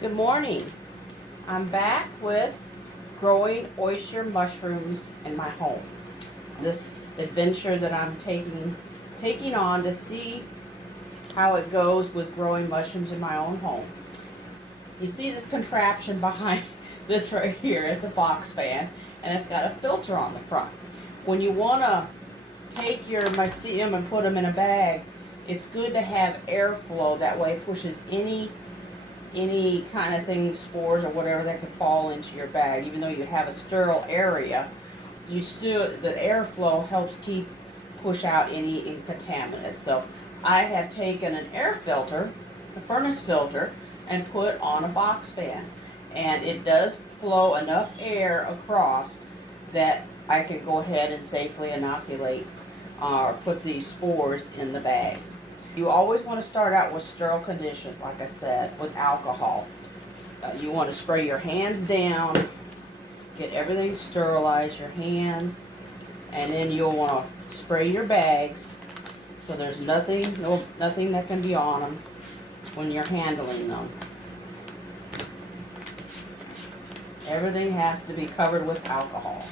Good morning. I'm back with growing oyster mushrooms in my home. This adventure that I'm taking on to see how it goes with growing mushrooms in my own home. You see this contraption behind this right here. It's a box fan and it's got a filter on the front. When you want to take your mycelium and put them in a bag, it's good to have airflow. That way it pushes any kind of thing, spores or whatever that could fall into your bag. Even though you have a sterile area, the airflow helps push out any contaminants. So I have taken an air filter, a furnace filter, and put on a box fan, and it does flow enough air across that I can go ahead and safely inoculate or put these spores in the bags. You always want to start out with sterile conditions, like I said, with alcohol. You want to spray your hands down, get everything sterilized, your hands, and then you'll want to spray your bags so there's nothing that can be on them when you're handling them. Everything has to be covered with alcohol.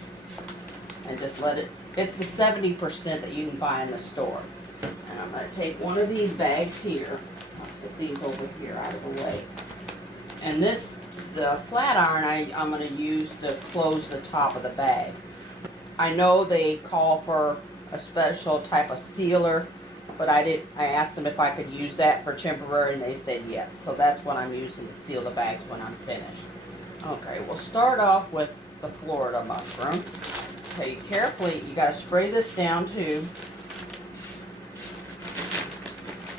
And just let it, it's the 70% that you can buy in the store. And I'm going to take one of these bags here. I'll set these over here out of the way. And the flat iron I'm going to use to close the top of the bag. I know they call for a special type of sealer, but I asked them if I could use that for temporary, and they said yes. So that's what I'm using to seal the bags when I'm finished. Okay, we'll start off with the Florida mushroom. Okay, carefully, you got to spray this down too.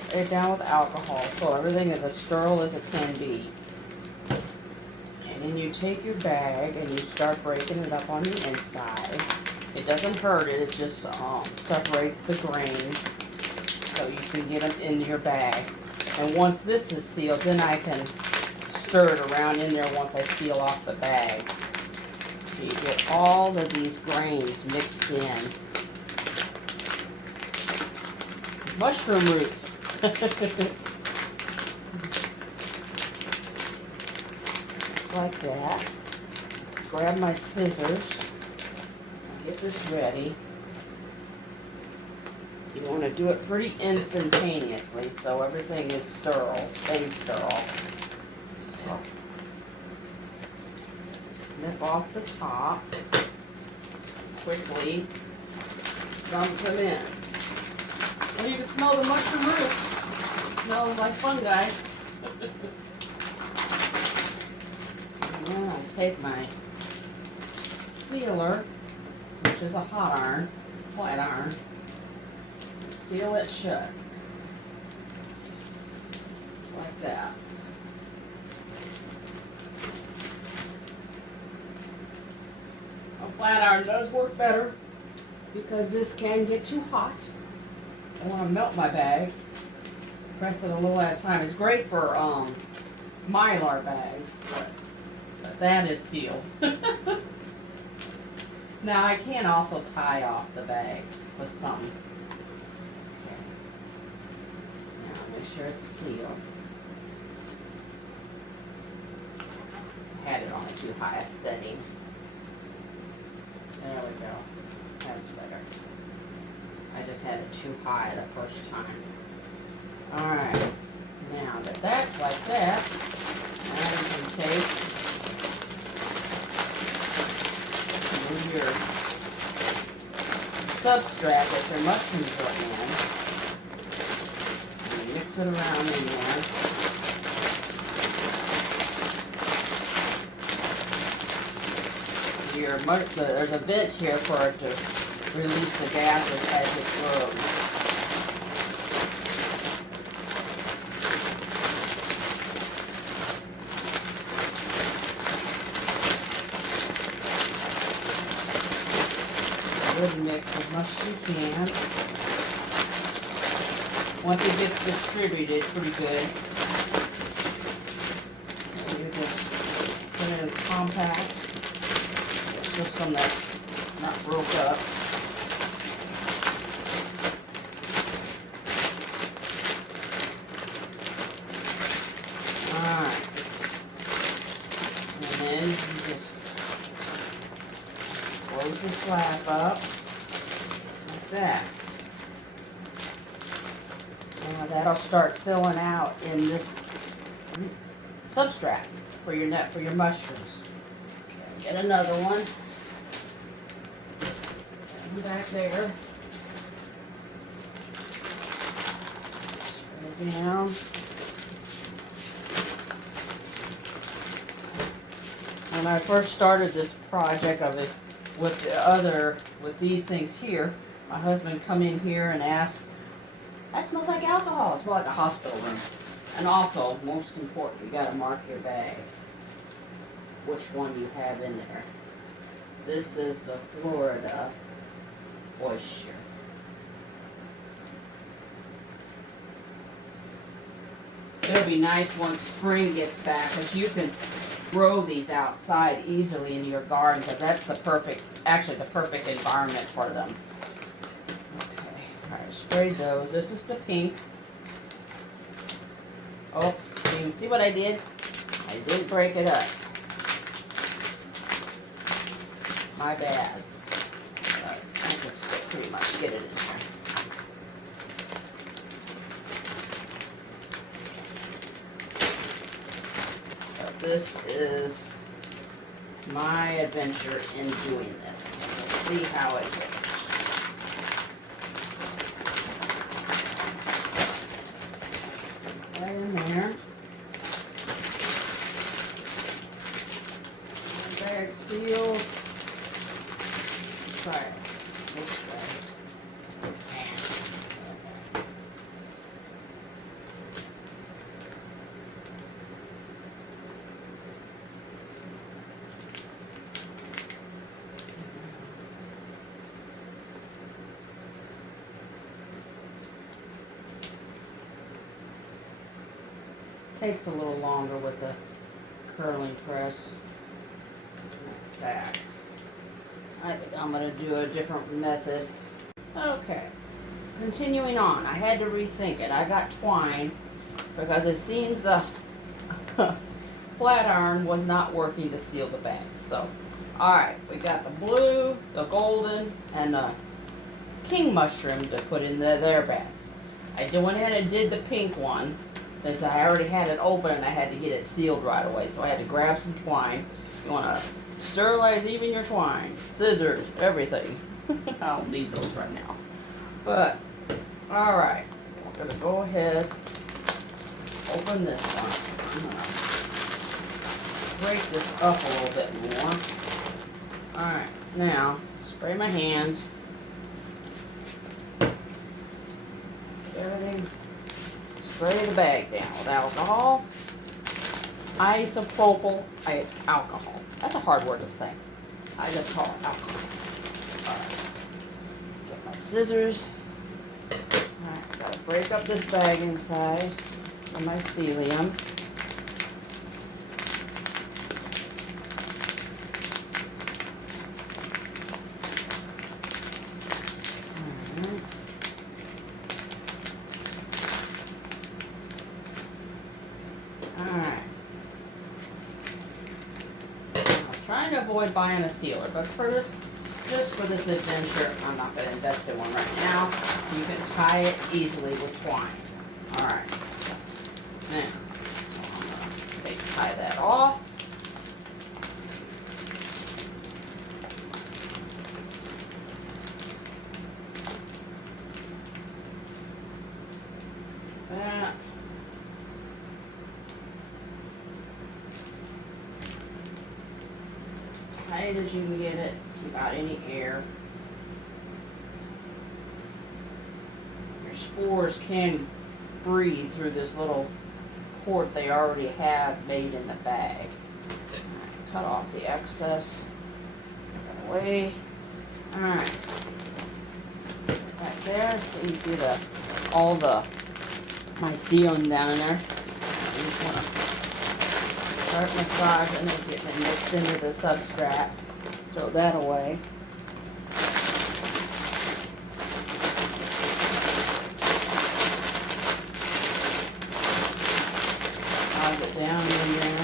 Spray it down with alcohol so everything is as sterile as it can be. And then you take your bag and you start breaking it up on the inside. It doesn't hurt it, it just separates the grains so you can get them in your bag. And once this is sealed, then I can stir it around in there once I seal off the bag. So you get all of these grains mixed in. Mushroom roots. Like that. Grab my scissors. Get this ready. You want to do it pretty instantaneously so everything is sterile, stays sterile. So, snip off the top. Quickly dump them in. Well, you can smell the mushroom roots. It smells like fungi. And then I'll take my sealer, which is a hot iron, flat iron, seal it shut. Like that. A flat iron does work better because this can get too hot. I want to melt my bag. Press it a little at a time. It's great for mylar bags, but that is sealed. Now I can also tie off the bags with something. Okay. Now make sure it's sealed. I had it on a too high a setting. There we go. That's better. I just had it too high the first time. Alright. Now that that's like that, now you can take your substrate that your mushrooms are in and mix it around in there. There's a vent here for it to release the gases as it grows. Good mix as much as you can. Once it gets distributed pretty good, you just put it in compact. Just some that's not broke up. Alright. the flap up like that. And that'll start filling out in this substrate for your mushrooms. Okay, get another one. Set them back there. Spread it down. When I first started this project of it with these things here, my husband come in here and asked, "That smells like alcohol. It smells like a hospital room." And also, most important, you gotta mark your bag, which one you have in there. This is the Florida Oyster. It'll be nice once spring gets back, because you can grow these outside easily in your garden, because that's the perfect environment for them. Okay, alright, sprayed those. This is the pink. Oh, see what I did? I didn't break it up. My bad. But I can still pretty much get it in there. This is my adventure in doing this. Let's see how it goes. Put that in there. Bag sealed. Try it this way. Takes a little longer with the curling press. In fact, I think I'm going to do a different method. Okay, continuing on. I had to rethink it. I got twine because it seems the flat iron was not working to seal the bags. So, alright, we got the blue, the golden, and the king mushroom to put in their bags. I went ahead and did the pink one. Since I already had it open and I had to get it sealed right away. So I had to grab some twine. You want to sterilize even your twine. Scissors, everything. I don't need those right now. But, alright. We're going to go ahead, open this one. I'm going to break this up a little bit more. Alright, now, spray my hands. Everything. Spray the bag down with alcohol. Isopropyl alcohol. That's a hard word to say. I just call it alcohol. Alright. Get my scissors. Alright, gotta break up this bag inside the mycelium. Alright. I'm trying to avoid buying a sealer, but for this, just for this adventure, I'm not going to invest in one right now. You can tie it easily with twine. Alright. Now, so I'm going to tie that off. That. Tight as you can get it, without any air. Your spores can breathe through this little port they already have made in the bag. Right, cut off the excess. Put that away. Alright. Right there, so you see all the mycelium down in there. You just want to start massaging and getting it mixed into the substrate. Throw that away. Massage it down in there.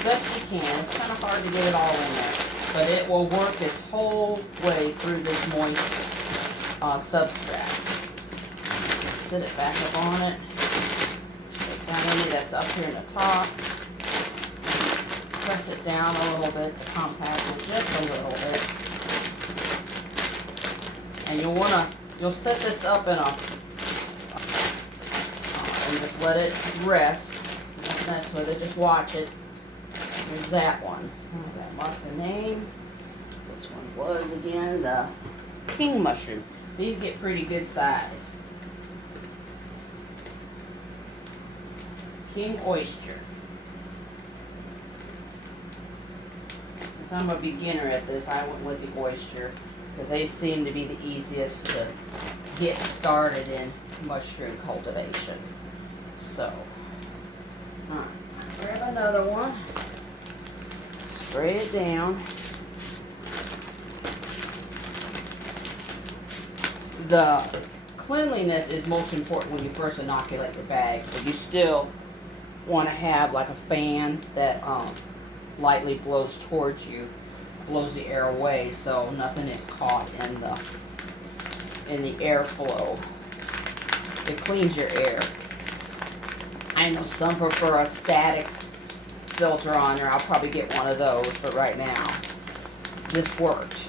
as best you can. It's kind of hard to get it all in there, but it will work its whole way through this moist substrate. Sit it back up on it. Shake down any that's up here in the top. Press it down a little bit to compact it just a little bit. And you'll set this up in a, and just let it rest. Don't mess with it, just watch it. There's that one. I gotta mark the name. This one was, again, the king mushroom. These get pretty good size. King oyster. Since I'm a beginner at this, I went with the oyster because they seem to be the easiest to get started in mushroom cultivation. So, alright, grab another one. Spray it down. The cleanliness is most important when you first inoculate your bags, but you still want to have like a fan that lightly blows towards you, blows the air away, so nothing is caught in the airflow. It cleans your air. I know some prefer a static filter on there. I'll probably get one of those, but right now this worked,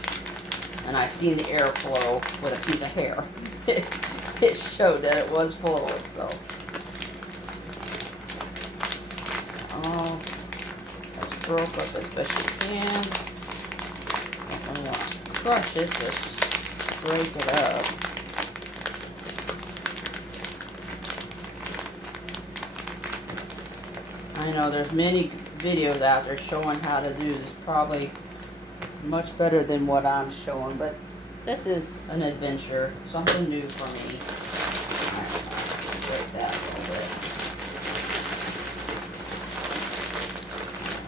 and I seen the airflow with a piece of hair. It showed that it was flowing. So just broke up as best you can. Don't want to crush it, just break it up. I know there's many videos out there showing how to do this, probably much better than what I'm showing, but this is an adventure, something new for me. Break that a little bit.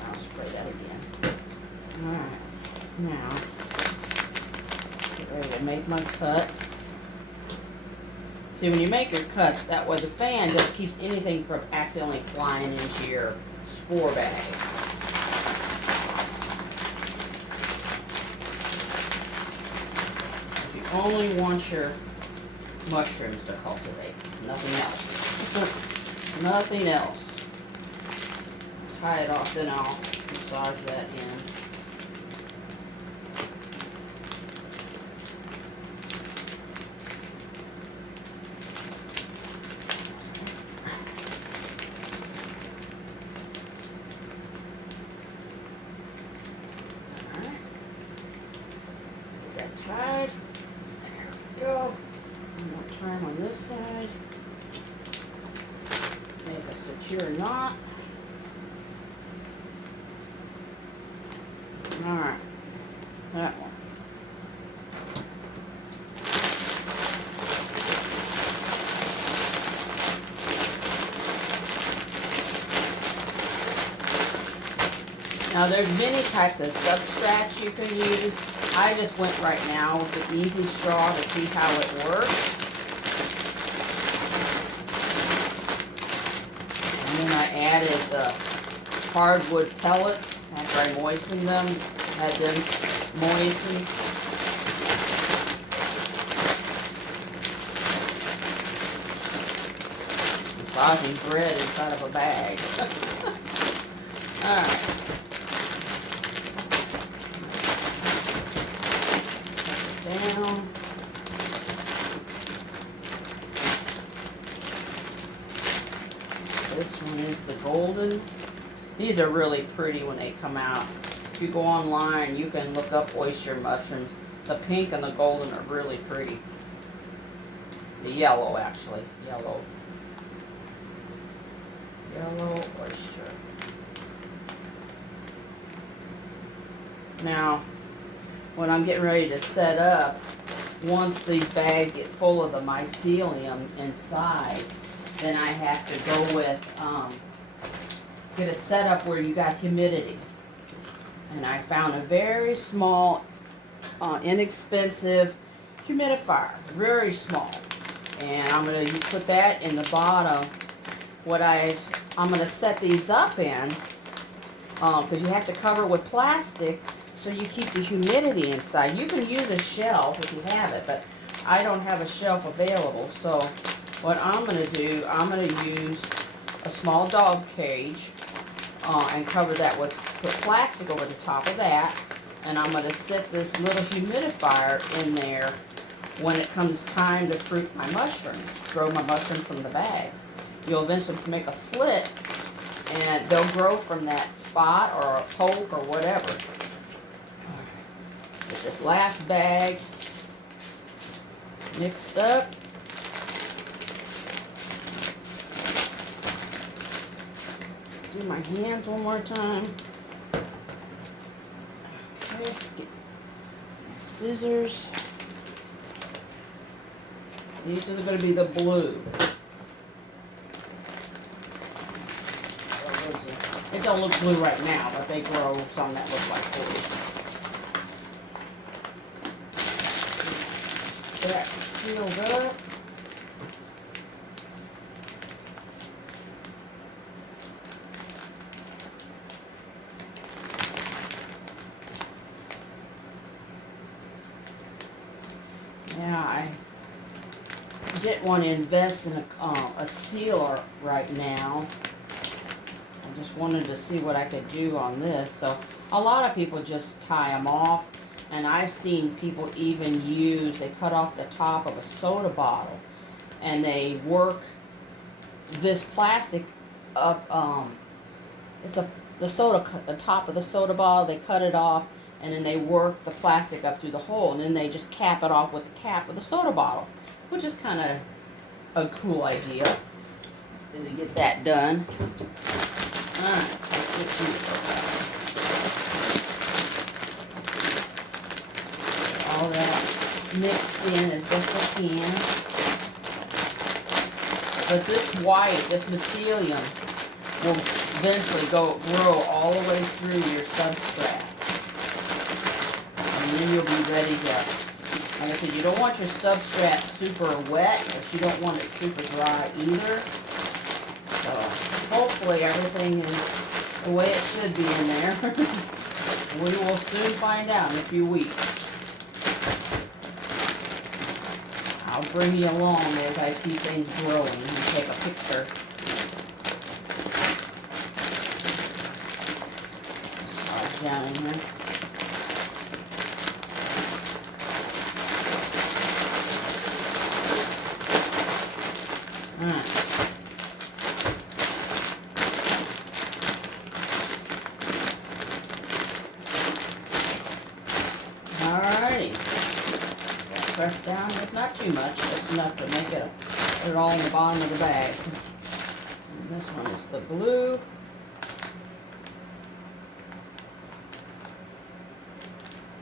I'll spray that again. Alright, now, get ready to make my cut. See, when you make your cuts, that way the fan just keeps anything from accidentally flying into your spore bag. If you only want your mushrooms to cultivate, nothing else. Nothing else. Tie it off, then I'll massage that in. Tied. There we go. One more time on this side. Make a secure knot. Alright. That one. Now there's many types of substrates you can use. I just went right now with the easy straw to see how it works. And then I added the hardwood pellets after I moistened them, had them moistened. Massaging bread inside of a bag. Alright. Down. This one is the golden. These are really pretty when they come out. If you go online, you can look up oyster mushrooms. The pink and the golden are really pretty. The yellow, actually. Yellow oyster. Now, when I'm getting ready to set up, once these bags get full of the mycelium inside, then I have to go with, get a setup where you got humidity. And I found a very small, inexpensive humidifier, very small. And I'm going to put that in the bottom. I'm going to set these up in because you have to cover with plastic so you keep the humidity inside. You can use a shelf if you have it, but I don't have a shelf available. So what I'm going to do, I'm going to use a small dog cage and cover that with, put plastic over the top of that. And I'm going to set this little humidifier in there when it comes time to fruit my mushrooms, grow my mushrooms from the bags. You'll eventually make a slit and they'll grow from that spot or a poke or whatever. Get this last bag mixed up. Do my hands one more time. Okay, get my scissors. These are going to be the blue. It don't look blue right now, but they grow some that look like blue. That sealed up. Now I didn't want to invest in a sealer right now. I just wanted to see what I could do on this. So a lot of people just tie them off, and I've seen people even use, they cut off the top of a soda bottle and they work this plastic up, it's the top of the soda bottle, they cut it off and then they work the plastic up through the hole, and then they just cap it off with the cap of the soda bottle, which is kind of a cool idea. Did you get that done? Alright, let's get you all that mixed in as best I can. But this white, this mycelium, will eventually grow all the way through your substrate. And then you'll be ready to, like I said, you don't want your substrate super wet, but you don't want it super dry either. So hopefully everything is the way it should be in there. We will soon find out in a few weeks. I'll bring you along as I see things growing and take a picture. Start down in here. Alright. Alrighty. Press down, but not too much, just enough to make it, put it all in the bottom of the bag. And this one is the blue.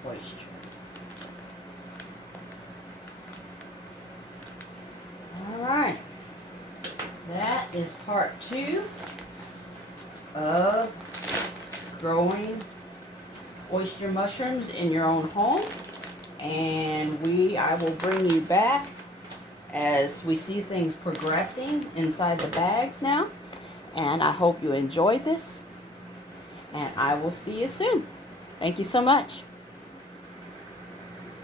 Oyster. Alright. That is part 2 of growing oyster mushrooms in your own home. And I will bring you back as we see things progressing inside the bags now. And I hope you enjoyed this. And I will see you soon. Thank you so much.